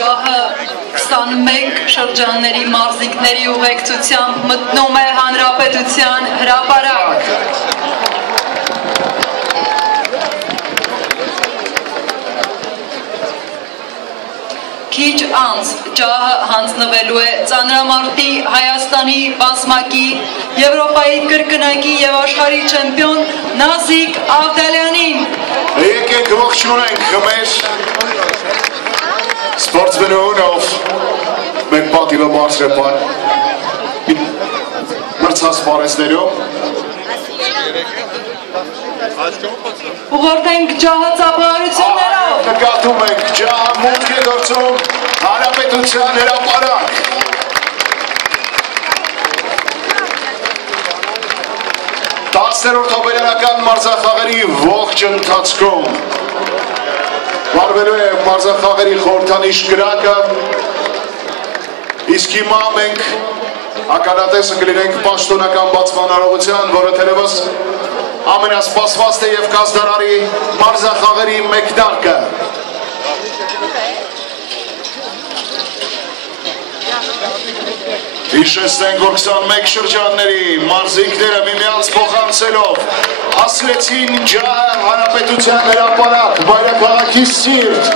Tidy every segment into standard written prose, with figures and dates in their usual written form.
Ջահը 21 շրջանների մարզիկների ուղեկցությամբ մտնում է Հանրապետության հրապարակ։ Քիչ անց ջահը հանձնվելու է ծանրամարտի Հայաստանի բազմակի, Եվրոպայի կրկնակի և աշխարհի չեմպիոն Նազիկ Ավդալյանին։ Եկեք ողջունենք մեր սպորտսմենով մեկ պատիվը բարձրապան մրցած պարեսներով ուղղորդենք ջահը ծափահարություններով։ Նկատում ենք ջահը մուտք է գործում Հանրապետության հրապարակ։ Տասներորդ հոբելյանական մարզախաղերի ողջ ընթացքում վարվելու է մարզախաղերի խորհրդանիշ գրակը, իսկ հիմա մենք ականատեսը կլինենք պաշտոնական բացման արարողության, որը թերևս ամենասպասվածն է և կազդարարի մարզախաղերի մեկնարկը։ Հիշեցնենք, որ 21 շրջանների մարզիկները միմյանց փոխանցելով հասցրեցին ջահը Հանրապետության հրապարակ, մայրաքաղաքի սիրտ,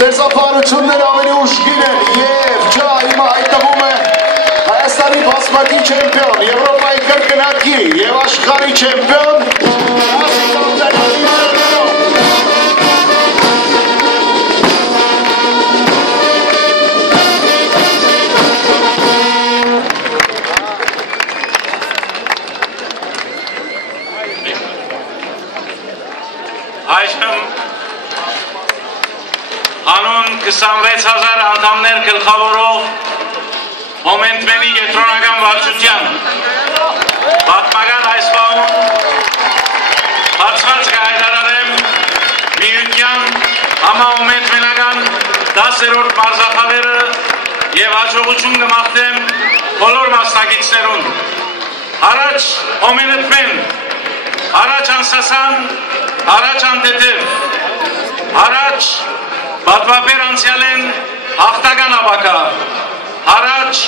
ձեր ծափահարությունները ավելի ուժգին են և ջահը հիմա հայտնվում է Հայաստանի բազմակի չեմպիոն, Եվրոպայի կրկնակի և աշխարհի չեմպիոն Նազիկ Ավդալյանի Անուն 26,000 անդամներ գլխավորող Մոմենտմենի կենտրոնական վարչության պատմական այս պահում բացված կհայտարարեմ միության համամոմենտմենական 10-րդ մարզախաղերը և հաջողություն կմաղթեմ բոլոր մասնակիցներուն։ Առաջ Մոմենտմեն, առաջ Անսասան, առաջ Անտետև, առաջ Պատվաբեր անցյալ են հաղթական ապակա, առաջ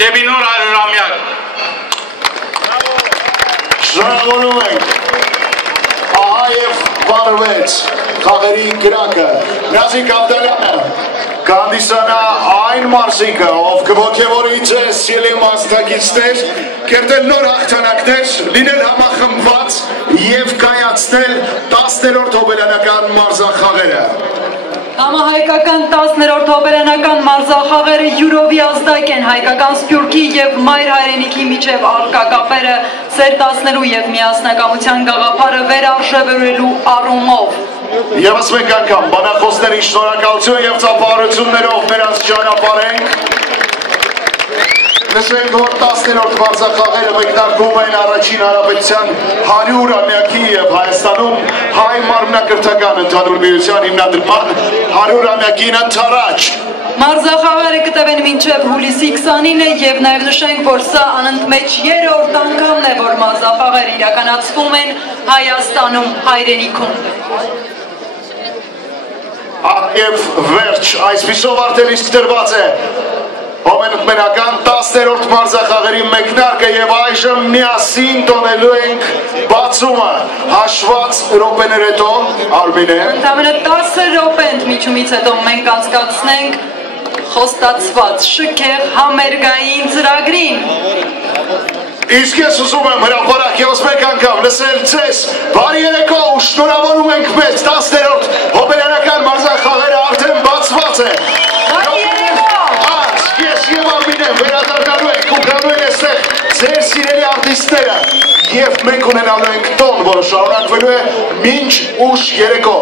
դեպի նոր 100-ամյակ։ Շնորհավորում ենք, ահա և վարվեց խաղերի գրակը, Նազիկ Ավդալյանը կհանդիսանա այն մարզիկը, ով կոգևորի ձեզ սիրելի մասնակիցներ, կերտել նոր հաղթանակներ, լինել համախմբված և կայացնել 10-րդ հոբելյանական մարզախաղերը։ Համահայկական 10-րդ հոբելյանական մարզախաղերը յուրովի ազդակ են հայկական սփյուռքի և մայր հայրենիքի միջև առկա կապերը սերտացնելու և միասնականության գաղափարը վերարժևորելու առումով։ Եվս մեկ անգամ բանախոսների շնորհակալություն և ծափահարություններով նրանց ճանապարհենք։ Նշենք, որ 10-րդ մարզախաղերը մեկնարկում են առաջին Հանրապետության 100-ամյակի և Հայաստանում հայ մարմնակրթական ընդհանուր միության հիմնադրման 100-ամյակին ընդառաջ։ Մարզախաղերը կտևեն մինչև հուլիսի 29-ը և նաև նշենք, որ սա անընդմեջ 3-րդ անգամն է, որ մարզախաղերը իրականացվում են Հայաստանում հայրենիքում։ Եվ վերջ, այսպիսով արդեն իսկ դրված է Մոմենտմենական 10-րդ մարզախաղերի մեկնարկը և այժմ միասին տոնելու ենք բացումը հաշված րոպեներ հետո, Արմինե։ Ընդամենը 10 րոպե ընդմիջումից հետո մենք անցկացնենք խոստացված շքեղ համերգային ծրագրին։ Իսկ ես ուզում եմ հրապարակ ևս մեկ անգամ լսել ձեզ, բարի երեկո ու շնորհավորում ենք մեզ 10-րդ հոբելյանական մարզախաղերը արդեն բացված է։ Բարի երեկո։ Ես և Արմինեն վերադառնալու ենք ու գալու են այստեղ ձեր սիրելի արտիստները և մենք ունենալու ենք տոն, որը շարունակվելու է մինչ ուշ երեկո։